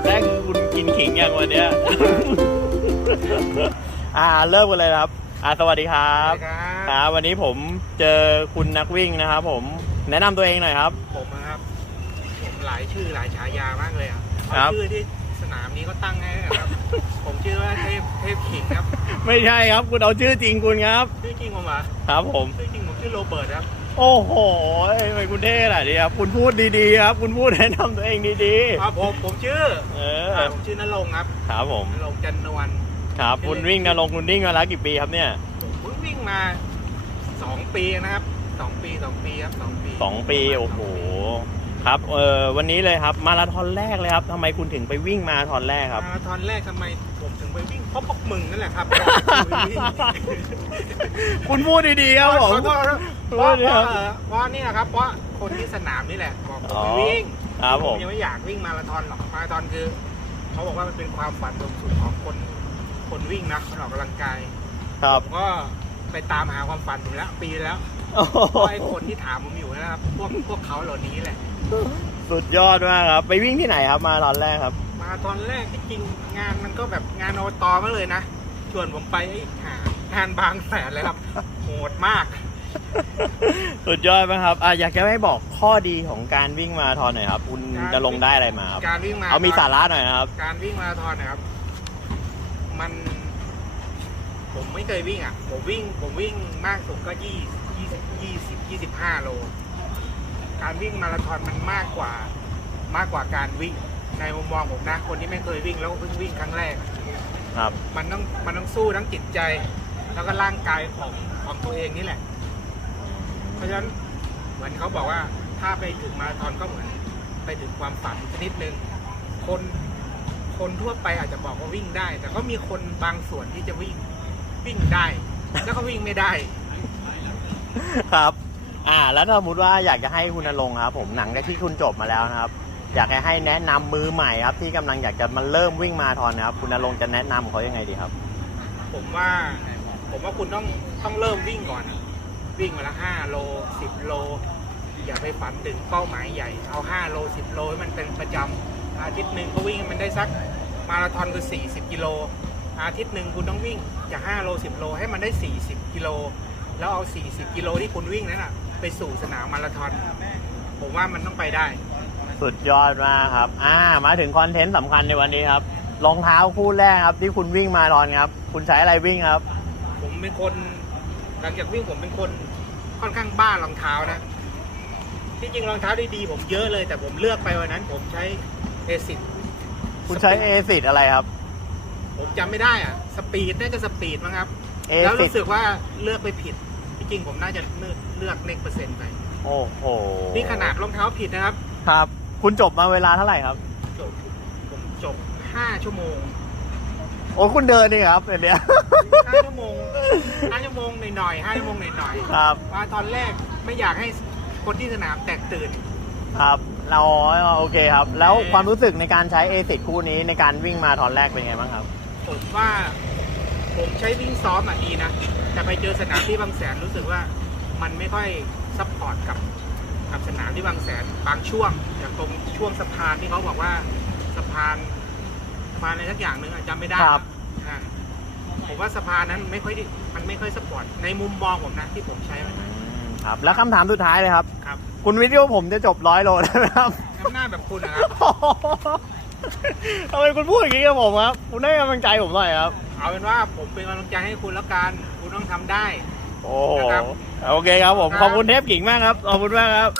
ดับแรกคือคุณกินขิงอย่างวันเนี้ย อ่าเริ่มกันเลยครับ อ่าสวัสดีครับครับครับวันนี้ผมเจอคุณนักวิ่งนะครับผมแนะนำตัวเองหน่อยครับ ผมนะครับผมหลายชื่อหลายฉายามากเลยอะครับเอาชื่อที่สนามนี้ก็ตั้งให้นะครับ ผมชื่อว่าเทพเทพขิงครับ ไม่ใช่ครับ คุณเอาชื่อจริงคุณครับ ชื่อจริงผมเหรอครับผม ชื่อจริงผมชื่อโรเบิร์ตครับ โอ้โหทำไมคุณเท่ขนาดนี้ครับคุณพูดดีๆครับ คุณพูดแนะนำตัวเองดีอ๋อผมผมชื่อๆ เออ อ่าผมชื่อนรงค์ครับครับผม นรงค์จันนวลครับ คุณวิ่งนะลงค์คุณวิ่งมาแล้วกี่ปีครับเนี่ยผมเพิ่งวิ่งมาสองปีนะครับสองปีสองปีครับสองปีสองปี โอ้โห ครับ เออวันนี้เลยครับ มาราธอนแรกเลยครับทำไมคุณถึงไปวิ่งมาราธอนแรกครับ มาราธอนแรกทำไมผมถึงไปวิ่งเพราะพวกมึงนั่นแหละครับ คุณพูดดีๆครับผม ขอโทษครับ เพราะเพราะเอ่อเพราะนี่นะครับ เพราะคนที่สนามนี่แหละบอกผมไปวิ่งครับผมยังไม่อยากวิ่งมาราธอนหรอกมาราธอนคือ เขาบอกว่ามันเป็นความฝันสูงสุดของคน คนวิ่งนะคนออกกำลังกายครับผมก็ไปตามหาความฝันผมแล้วปีแล้วโอ้โหเพราะไอ้คนที่ถามผมอยู่นะครับพวกพวกเขาเหล่านี้แหละ สุดยอดมากครับ ไปวิ่งที่ไหนครับมาราธอนแรกครับ มาราธอนแรกที่จริงงานมันก็แบบงานอบตมาเลยนะชวนผมไปไอ้หางานบางแสนเลยครับโหดมาก สุดยอดมากครับอะอยากจะให้บอกข้อดีของการวิ่งมาราธอนหน่อยครับ คุณจะลงได้อะไรมาครับการวิ่งมาเอามีสาระหน่อยนะครับ การวิ่งมาราธอนนะครับ มัน ผมไม่เคยวิ่งอะ ผมวิ่ง ผมวิ่งมากสุดก็ยี่ยี่สิบยี่สิบยี่สิบห้าโล การวิ่งมาราธอนมันมากกว่ามากกว่าการวิ่ง ในมุมมองผมนะคนที่ไม่เคยวิ่งแล้วก็เพิ่งวิ่งครั้งแรก ครับ มันต้องมันต้องสู้ทั้งจิตใจ แล้วก็ร่างกายของของตัวเองนี่แหละ เพราะฉะนั้นเหมือนเขาบอกว่าถ้าไปถึงมาราธอนก็เหมือนไปถึงความฝันชนิดหนึ่งคนคนทั่วไปอาจจะบอกว่าวิ่งได้ แต่ก็มีคนบางส่วนที่จะวิ่งวิ่งได้ แล้วก็วิ่งไม่ได้ ครับ อ่า แล้วถ้าสมมติว่าอยากจะให้คุณณรงค์ครับ ผมหนังจากที่คุณจบมาแล้วนะครับ อยากให้ให้แนะนำมือใหม่ครับ ที่กำลังอยากจะมาเริ่มวิ่งมาราธอนนะครับ คุณณรงค์จะแนะนำเขายังไงดีครับ ผมว่า ผมว่าคุณต้องต้องเริ่มวิ่งก่อนอะ วิ่งมาละห้าโลสิบโล อย่าไปฝันถึงเป้าหมายใหญ่ เอาห้าโลสิบโลให้มันเป็นประจำอาทิตย์หนึ่งก็วิ่งให้มันได้สักมาราธอนคือสี่สิบกิโล อาทิตย์หนึ่งคุณต้องวิ่งจากห้าโลสิบโลให้มันได้สี่สิบกิโล แล้วเอาสี่สิบกิโลที่คุณวิ่งนั้นอะไปสู่สนามมาราธอนผมว่ามันต้องไปได้ สุดยอดมากครับ อ่า มาถึงคอนเทนต์สำคัญในวันนี้ครับ รองเท้าคู่แรกครับที่คุณวิ่งมาราธอนครับ คุณใช้อะไรวิ่งครับ ผมเป็นคน หลังจากวิ่งผมเป็นคนค่อนข้างบ้ารองเท้านะ ที่จริงรองเท้าดีๆผมเยอะเลย แต่ผมเลือกไปวันนั้น ผมใช้เอซิคุณใช้เอซิดอะไรครับ ผมจำไม่ได้อะ สปีดน่าจะสปีดมั้งครับเอแล้วซิดรู้สึกว่าเลือกไปผิด ที่จริงผมน่าจะเลือกเลือกเลขเปอร์เซ็นต์ไป โอ้โหนี่ขนาดรองเท้าผิดนะครับ ครับ คุณจบมาเวลาเท่าไหร่ครับ จบผมจบห้าชั่วโมง โอ้คุณเดินนี่ครับเดี๋ยวห้าชั่วโมงห้าชั่วโมงหน่ อยๆห้าชั่วโมงหน่อยครับๆมาตอนแรกไม่อยากให้คนที่สนามแตกตื่น ครับ เราโอเคครับ แล้วความรู้สึกในการใช้เอซิดคู่นี้ในการวิ่งมาตอนแรกเป็นไงบ้างครับ ผมว่าผมใช้วิ่งซ้อมอะดีนะ แต่ไปเจอสนามที่บางแสนรู้สึกว่ามันไม่ค่อยซัพพอร์ตกับกับสนามที่บางแสนบางช่วงอย่างตรงช่วงสะพานที่เขาบอกว่าสะพานสะพานอะไรสักอย่างหนึ่งอะจำไม่ได้ครับอ่า ผมว่าสะพานนั้นไม่ค่อยได้มันไม่ค่อยซัพพอร์ตในมุมมองผมนะที่ผมใช้มันอืนะมครับ แล้วคำถามสุดท้ายเลยครับ ครับคุณวิทย์ว่าผมจะจบร้อยโลได้ไหมครับ น้ำหน้าแบบคุณนะครับ ทำไมคุณพูดอย่างนี้กับผมครับ คุณให้กำลังใจผมหน่อยครับ เอาเป็นว่าผมเป็นกำลังใจให้คุณแล้วกันคุณต้องทำได้ โอ้โหนะครับ โอเคครับผมครับขอบคุณเทปกิ่งมากครับ ขอบคุณมากครับ